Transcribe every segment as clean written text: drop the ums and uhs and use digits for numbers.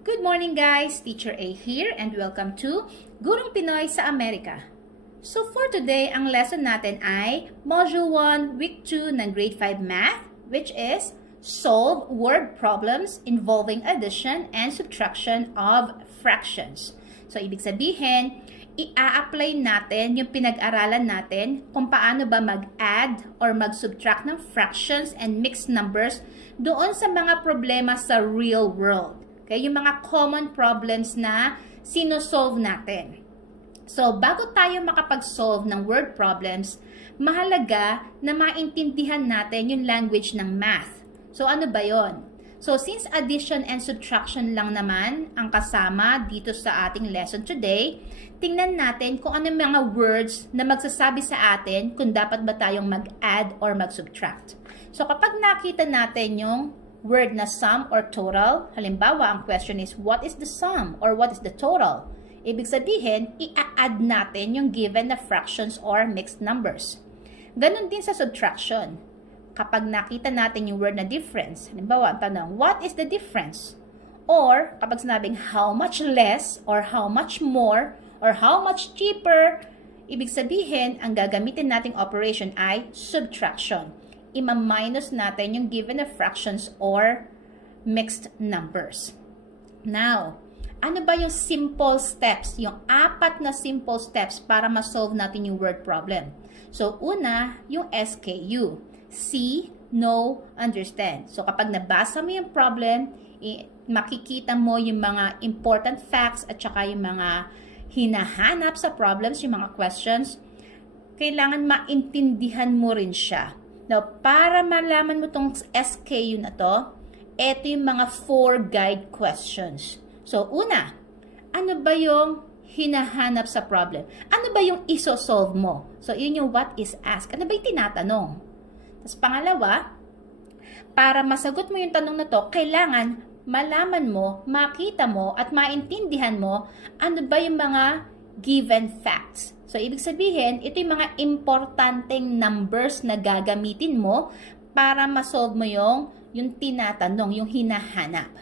Good morning guys! Teacher A here and welcome to Gurong Pinoy sa Amerika. So for today, ang lesson natin ay Module 1, Week 2 ng Grade 5 Math, which is Solve Word Problems Involving Addition and Subtraction of Fractions. So ibig sabihin, i-a-apply natin yung pinag-aralan natin kung paano ba mag-add or mag-subtract ng fractions and mixed numbers doon sa mga problema sa real world. Okay, yung mga common problems na sinosolve natin. So, bago tayo makapag-solve ng word problems, mahalaga na maintindihan natin yung language ng math. So, ano ba yon? So, since addition and subtraction lang naman ang kasama dito sa ating lesson today, tingnan natin kung ano mga words na magsasabi sa atin kung dapat ba tayong mag-add or mag-subtract. So, kapag nakita natin yung word na sum or total, halimbawa, ang question is, what is the sum or what is the total? Ibig sabihin, i-add natin yung given na fractions or mixed numbers. Ganon din sa subtraction. Kapag nakita natin yung word na difference, halimbawa, ang tanong, what is the difference? Or, kapag sinabing how much less or how much more or how much cheaper, ibig sabihin, ang gagamitin nating operation ay subtraction. Ima-minus natin yung given na fractions or mixed numbers. Now, ano ba yung simple steps? Yung 4 na simple steps para ma-solve natin yung word problem. So, una, yung SKU. See, know, understand. So, kapag nabasa mo yung problem, makikita mo yung mga important facts at saka yung mga hinahanap sa problems, yung mga questions, kailangan maintindihan mo rin siya. Now, para malaman mo tong SKU na to, ito yung mga 4 guide questions. So, una, ano ba yung hinahanap sa problem? Ano ba yung iso-solve mo? So, yun yung what is asked. Ano ba yung tinatanong? Tapos, pangalawa, para masagot mo yung tanong na to, kailangan malaman mo, makita mo, at maintindihan mo ano ba yung mga given facts. So, ibig sabihin, ito yung mga importanteng numbers na gagamitin mo para ma-solve mo yung tinatanong, yung hinahanap.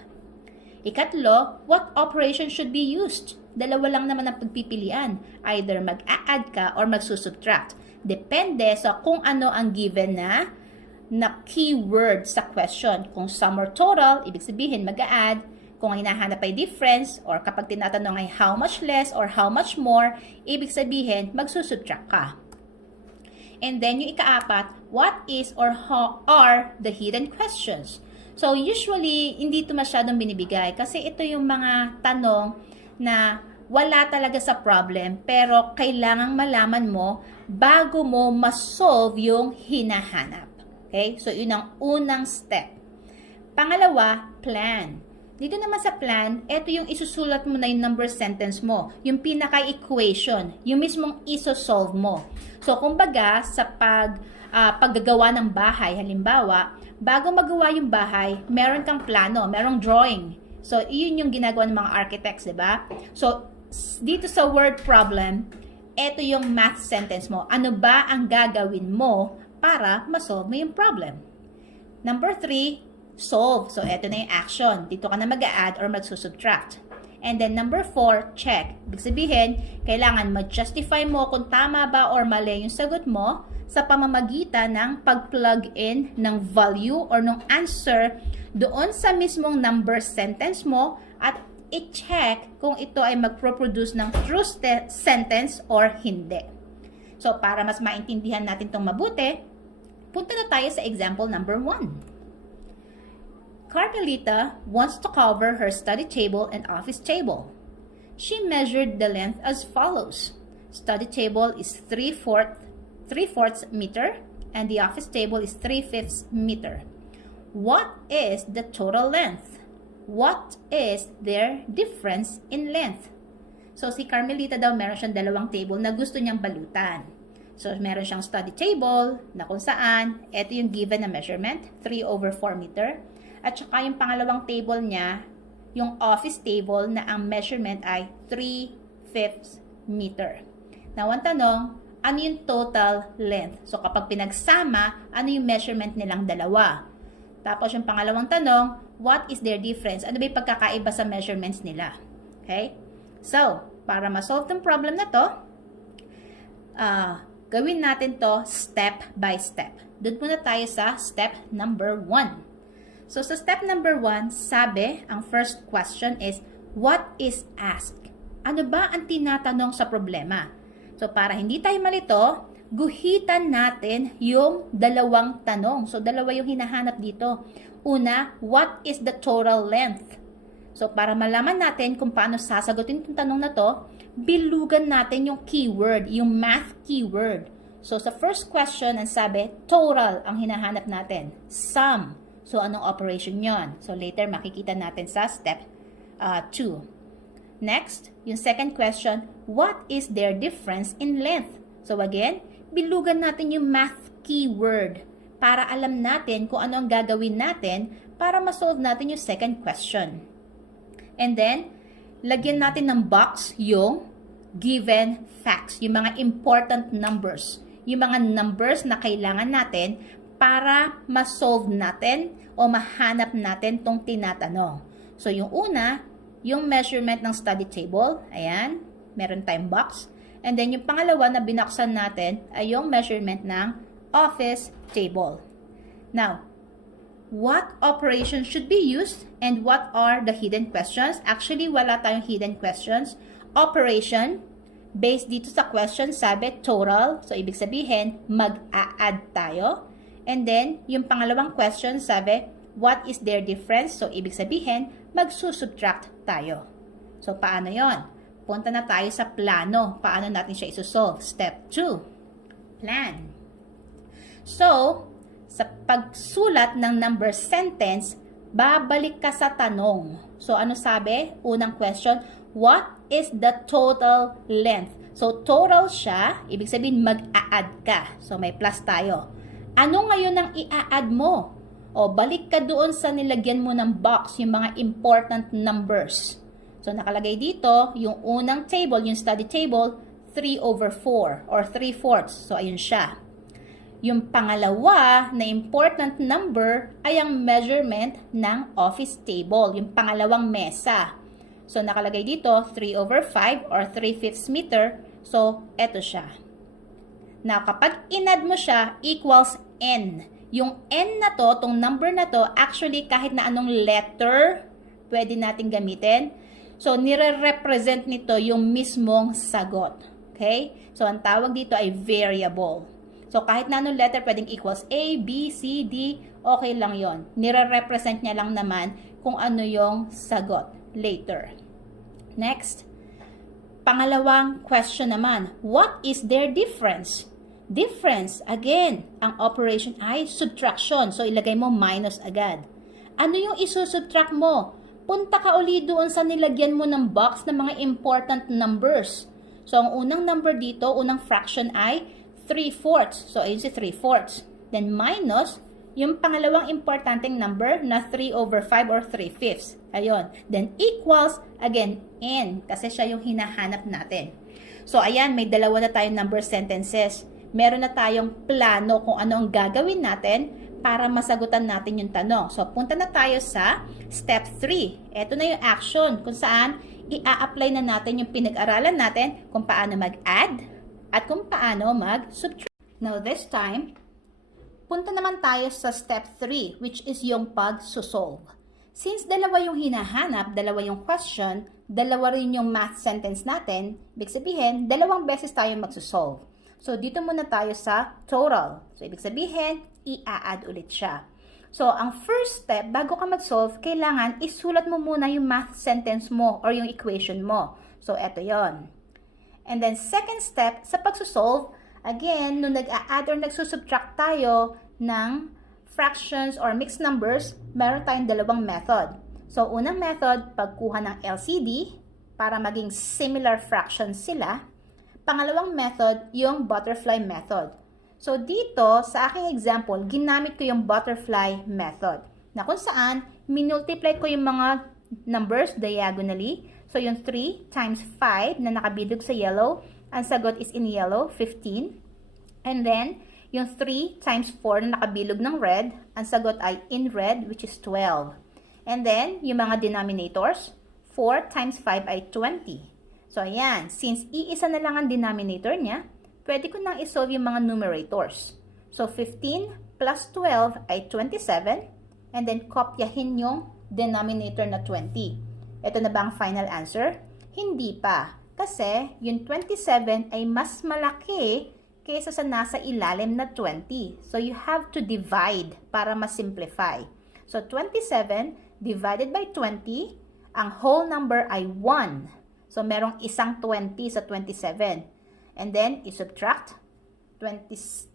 Ikatlo, what operation should be used? Dalawa lang naman ang pagpipilian. Either mag-a-add ka or mag-subtract. Depende sa kung ano ang given na keyword sa question. Kung sum or total, ibig sabihin mag-a-add. Kung hinahanap ay difference, or kapag tinatanong ay how much less or how much more, ibig sabihin, magsusubtract ka. And then, yung ika-4, what is or how are the hidden questions? So, usually, hindi ito masyadong binibigay kasi ito yung mga tanong na wala talaga sa problem, pero kailangang malaman mo bago mo ma-solve yung hinahanap. Okay? So, yun ang unang step. Pangalawa, plan. Dito naman sa plan, ito yung isusulat mo na yung number sentence mo. Yung pinaka-equation. Yung mismong iso-solve mo. So, kumbaga, sa paggagawa ng bahay, halimbawa, bago magawa yung bahay, meron kang plano, merong drawing. So, yun yung ginagawa ng mga architects, diba? So, dito sa word problem, ito yung math sentence mo. Ano ba ang gagawin mo para ma-solve mo yung problem? Number 3, solve. So, eto na yung action. Dito ka na mag-a-add or mag-subtract. And then, number 4, check. Ibig sabihin, kailangan mag-justify mo kung tama ba or mali yung sagot mo sa pamamagitan ng pag-plug in ng value or ng answer doon sa mismong number sentence mo at i-check kung ito ay mag-produce ng true sentence or hindi. So, para mas maintindihan natin itong mabuti, punta na tayo sa example number 1. Carmelita wants to cover her study table and office table. She measured the length as follows. Study table is 3/4 meter and the office table is 3/5 meter. What is the total length? What is their difference in length? So, si Carmelita daw meron siyang dalawang table na gusto niyang balutan. So, meron siyang study table na kung saan, ito yung given na measurement, 3/4 meter. At saka yung pangalawang table niya, yung office table na ang measurement ay 3/5 meter. Now, ang tanong, ano yung total length? So, kapag pinagsama, ano yung measurement nilang dalawa? Tapos yung pangalawang tanong, what is their difference? Ano ba yung pagkakaiba sa measurements nila? Okay? So, para ma-solve tong problem na to, gawin natin to step by step. Doon muna tayo sa step number 1. So, sa step number 1, sabi, ang first question is, what is asked? Ano ba ang tinatanong sa problema? So, para hindi tayo malito, guhitan natin yung dalawang tanong. So, dalawa yung hinahanap dito. Una, what is the total length? So, para malaman natin kung paano sasagutin itong tanong na to, bilugan natin yung keyword, yung math keyword. So, sa first question, ang sabi, total ang hinahanap natin. Sum. So, anong operation yon? So, later makikita natin sa step 2. Next, yung second question, what is their difference in length? So, again, bilugan natin yung math keyword para alam natin kung ano ang gagawin natin para ma-solve natin yung second question. And then, lagyan natin ng box yung given facts, yung mga important numbers, yung mga numbers na kailangan natin para ma-solve natin o mahanap natin tong tinatanong. So, yung una, yung measurement ng study table, ayan, meron tayong box. And then, yung pangalawa na binaksan natin ay yung measurement ng office table. Now, what operation should be used and what are the hidden questions? Actually, wala tayong hidden questions. Operation, based dito sa question, sabi total. So, ibig sabihin, mag-a-add tayo. And then, yung pangalawang question, sabi, what is their difference? So, ibig sabihin, magsusubtract tayo. So, paano yon? Punta na tayo sa plano. Paano natin siya isosolve? Step 2. Plan. So, sa pagsulat ng number sentence, babalik ka sa tanong. So, ano sabi? Unang question, what is the total length? So, total siya, ibig sabihin mag-a-add ka. So, may plus tayo. Ano ngayon ang i-a-add mo? O, balik ka doon sa nilagyan mo ng box, yung mga important numbers. So, nakalagay dito, yung unang table, yung study table, 3/4 or 3/4. So, ayun siya. Yung pangalawa na important number ay ang measurement ng office table, yung pangalawang mesa. So, nakalagay dito, 3/5 or 3/5 meter. So, eto siya. Now, kapag inad mo siya, equals n. Yung n na to, tong number na to, actually kahit na anong letter pwede natin gamitin. So, nire-represent nito yung mismong sagot. Okay? So, ang tawag dito ay variable. So, kahit na anong letter pwedeng equals A, B, C, D, okay lang yon. Nire-represent niya lang naman kung ano yung sagot later. Next, pangalawang question naman, what is their difference? Difference, again, ang operation ay subtraction. So, ilagay mo minus agad. Ano yung isusubtract mo? Punta ka uli doon sa nilagyan mo ng box ng mga important numbers. So, ang unang number dito, unang fraction ay 3/4. So, ayun si 3/4. Then, minus yung pangalawang importanteng number na 3/5 or 3/5. Ayun. Then, equals, again, n. Kasi siya yung hinahanap natin. So, ayan, may dalawa na tayong number sentences. Meron na tayong plano kung ano ang gagawin natin para masagutan natin yung tanong. So, punta na tayo sa step 3. Ito na yung action kung saan i-a-apply na natin yung pinag-aralan natin kung paano mag-add at kung paano mag-subtract. Now, this time, punta naman tayo sa step 3, which is yung pag-solve. Since dalawa yung hinahanap, dalawa yung question, dalawa rin yung math sentence natin, ibig sabihin, dalawang beses tayo mag-solve. So, dito muna tayo sa total. So, ibig sabihin, i-a-add ulit siya. So, ang first step, bago ka mag-solve, kailangan isulat mo muna yung math sentence mo or yung equation mo. So, eto yon. And then, second step, sa pag-solve, again, nung nag-a-add or nagsusubtract tayo ng fractions or mixed numbers, meron tayong dalawang method. So, unang method, pagkuha ng LCD para maging similar fractions sila. Pangalawang method, yung butterfly method. So, dito, sa aking example, ginamit ko yung butterfly method. Na kung saan, minultiply ko yung mga numbers diagonally. So, yung 3 times 5 na nakabilog sa yellow, ang sagot is in yellow, 15. And then, yung 3 times 4 na nakabilog ng red, ang sagot ay in red, which is 12. And then, yung mga denominators, 4 times 5 ay 20. So, ayan. Since iisa na lang ang denominator niya, pwede ko nang isolve yung mga numerators. So, 15 plus 12 ay 27. And then, kopyahin yung denominator na 20. Ito na ba ang final answer? Hindi pa. Kasi, yung 27 ay mas malaki kaysa sa nasa ilalim na 20. So, you have to divide para ma-simplify. So, 27 divided by 20, ang whole number ay 1. So, merong isang 20 sa 27. And then, i-subtract. 27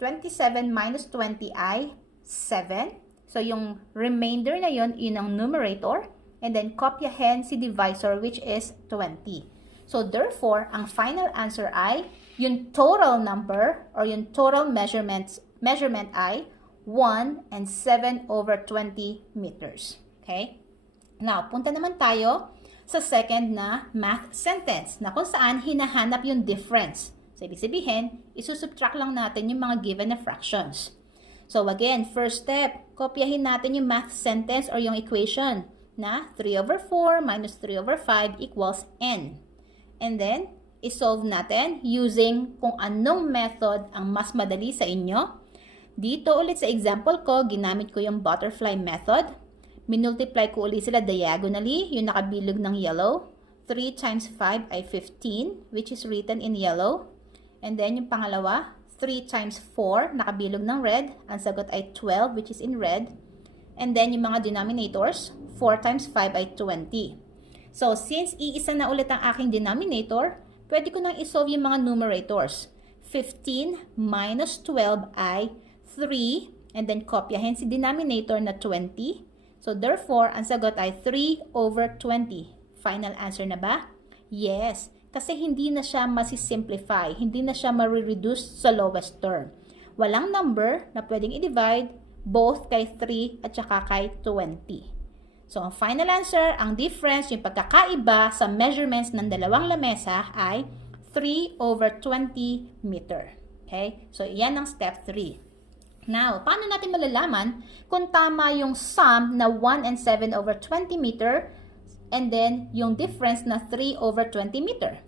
minus 20 ay 7. So, yung remainder na yun ang numerator. And then, kopyahin si divisor which is 20. So, therefore, ang final answer ay yung total number or yung total measurement ay 1 and 7 over 20 meters. Okay? Now, punta naman tayo sa second na math sentence na kung saan hinahanap yung difference. So, ibig sabihin, isusubtract lang natin yung mga given na fractions. So, again, first step, kopyahin natin yung math sentence or yung equation na 3 over 4 minus 3 over 5 equals n. And then, isolve natin using kung anong method ang mas madali sa inyo. Dito ulit sa example ko, ginamit ko yung butterfly method. Minultiply ko ulit sila diagonally, yung nakabilog ng yellow. 3 times 5 ay 15, which is written in yellow. And then yung pangalawa, 3 times 4, nakabilog ng red. Ang sagot ay 12, which is in red. And then yung mga denominators, 4 times 5 ay 20. So, since iisa na ulit ang aking denominator, pwede ko nang isolve yung mga numerators. 15 minus 12 ay 3, and then kopyahin si denominator na 20. So, therefore, ang sagot ay 3 over 20. Final answer na ba? Yes, kasi hindi na siya masisimplify, hindi na siya ma-reduce sa lowest term. Walang number na pwedeng i-divide both kay 3 at saka kay 20. So, ang final answer, ang difference, yung pagkakaiba sa measurements ng dalawang lamesa ay 3 over 20 meter. Okay? So, yan ang step 3. Now, paano natin malalaman kung tama yung sum na 1 and 7 over 20 meter and then yung difference na 3 over 20 meter?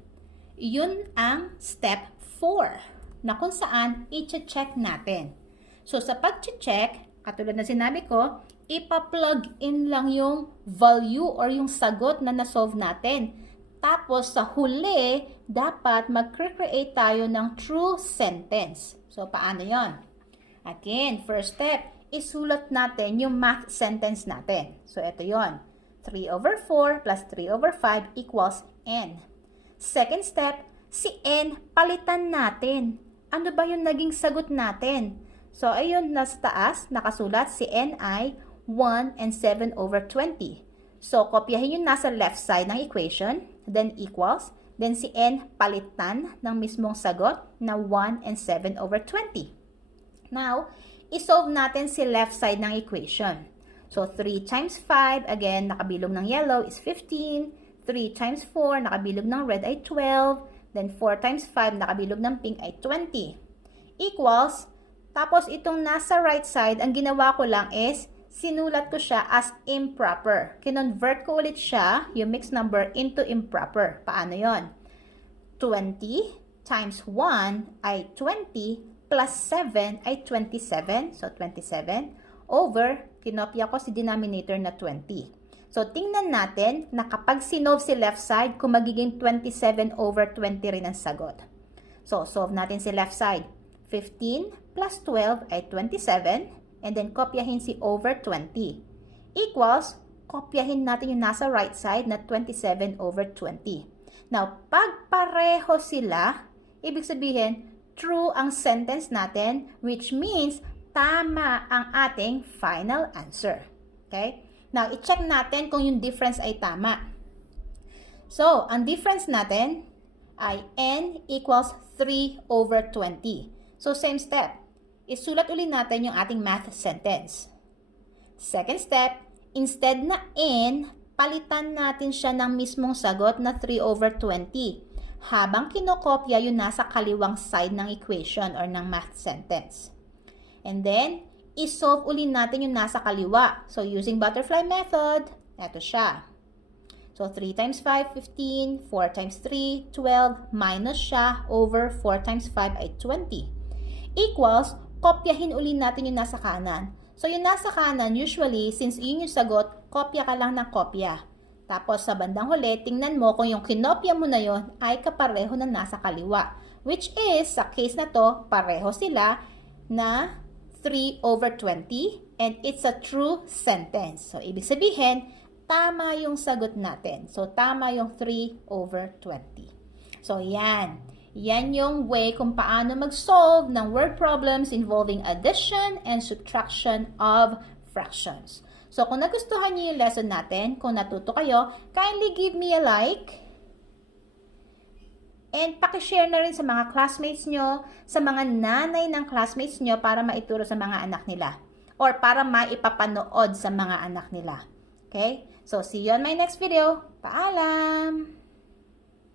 Yun ang step 4 na kung saan i-check natin. So, sa pag-check, katulad na sinabi ko, ipa-plug in lang yung value or yung sagot na na-solve natin. Tapos, sa huli, dapat mag-create tayo ng true sentence. So, paano yon? Again, first step, isulat natin yung math sentence natin. So, ito yon. 3 over 4 plus 3 over 5 equals n. Second step, si n palitan natin. Ano ba yung naging sagot natin? So, ayun, nasa taas, nakasulat si n ay 1 and 7 over 20. So, kopyahin yung nasa left side ng equation, then equals, then si n palitan ng mismong sagot na 1 and 7 over 20. Now, isolve natin si left side ng equation. So, 3 times 5, again, nakabilog ng yellow is 15. 3 times 4, nakabilog ng red ay 12. Then, 4 times 5, nakabilog ng pink ay 20. Equals, tapos itong nasa right side, ang ginawa ko lang is, sinulat ko siya as improper. Kinonvert ko ulit siya, yung mixed number, into improper. Paano yon? 20 times 1 ay 20 plus 7 ay 27. So, 27 over, kinopya ko si denominator na 20. So, tingnan natin na kapag sinolve si left side, kung magiging 27 over 20 rin ang sagot. So, solve natin si left side. 15 plus 12 ay 27. And then, kopyahin si over 20. Equals, kopyahin natin yung nasa right side na 27 over 20. Now, pag pareho sila, ibig sabihin, true ang sentence natin, which means, tama ang ating final answer. Okay? Now, i-check natin kung yung difference ay tama. So, ang difference natin ay n equals 3 over 20. So, same step. Isulat ulit natin yung ating math sentence. Second step, instead na n, palitan natin siya ng mismong sagot na 3 over 20 habang kinokopya yung nasa kaliwang side ng equation or ng math sentence. And then, isolve ulit natin yung nasa kaliwa. So, using butterfly method, Ito siya. So, 3 times 5, 15. 4 times 3, 12. Minus siya over 4 times 5 ay 20. Equals, kopyahin uli natin yung nasa kanan. So, yung nasa kanan, usually, since yun yung sagot, kopya ka lang ng kopya. Tapos, sa bandang huli, tingnan mo kung yung kinopya mo na yon ay kapareho na nasa kaliwa. Which is, sa case na to, pareho sila na 3 over 20. And it's a true sentence. So, ibig sabihin, tama yung sagot natin. So, tama yung 3 over 20. So, yan. Yan yung way kung paano mag-solve ng word problems involving addition and subtraction of fractions. So, kung nagustuhan niyo yung lesson natin, kung natuto kayo, kindly give me a like. And pakishare na rin sa mga classmates nyo, sa mga nanay ng classmates nyo para maituro sa mga anak nila. Or para maipapanood sa mga anak nila. Okay? So, see you on my next video. Paalam!